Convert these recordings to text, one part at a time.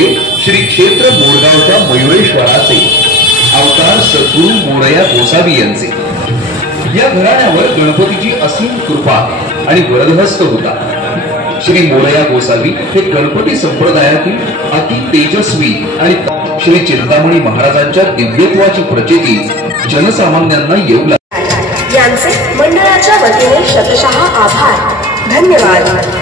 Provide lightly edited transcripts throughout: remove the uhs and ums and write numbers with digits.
होते श्री क्षेत्र मोरगावच्या मयुरेश्वराचे अवतार सद्गुरू मोरया गोसावी यांचे। या घराण्यावर गणपतीची असीम कृपा आणि वरदहस्त होता। श्री मोरया गोसावी हे गणपती संप्रदायातील अति तेजस्वी आणि श्री चिंतामणी महाराजांच्या दिव्यत्वाची प्रचिती जनसामान्यांना येऊ लागली। यांचे मंडळाच्या वतीने शतशः आभार, धन्यवाद।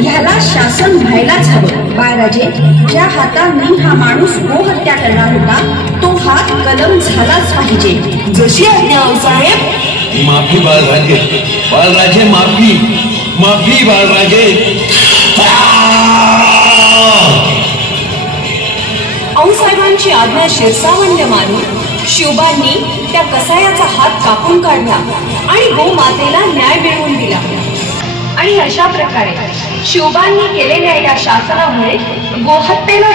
ह्याला शासन व्हायलाच हवं। बाळराजे, ज्या हातांनी हा माणूस गोहत्या करणार होता तो हात कलम झालाच पाहिजे। जशी आज्ञा साहेब। माफी बाळराजे, बाळराजे माफी, माफी बाळराजे। आऊसाहेबांची आज्ञा शिरसावंड मानून शिवबांनी त्या कसायाचा हात कापून काढला आणि गोमातेला न्याय मिळवून दिला। आणि अशा प्रकारे शिवबांनी केलेल्या या शासनामुळे गोहत्येला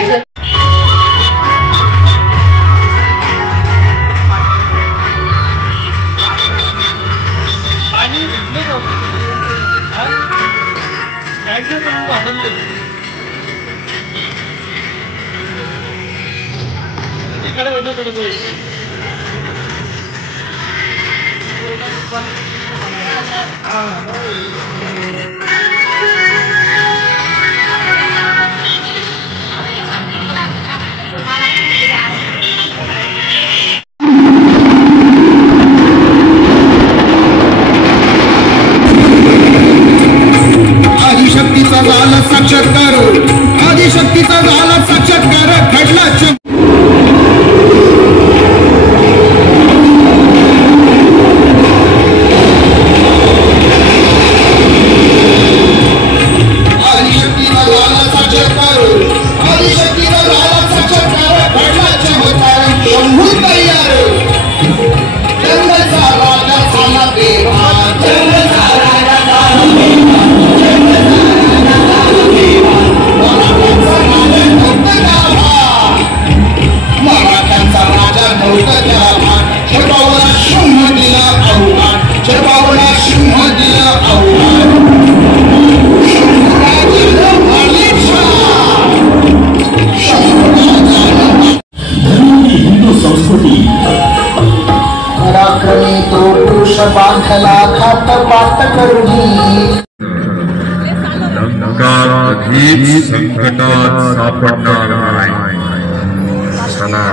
आदिशक्तीचा झाला साक्षात्कार, आदिशक्तीचा झाला साक्षात्कार घडला। पराक्रमी तो पुरुष बांधला खात पात करुणी, लंकाधीश संकटात सापडणार नाही। चला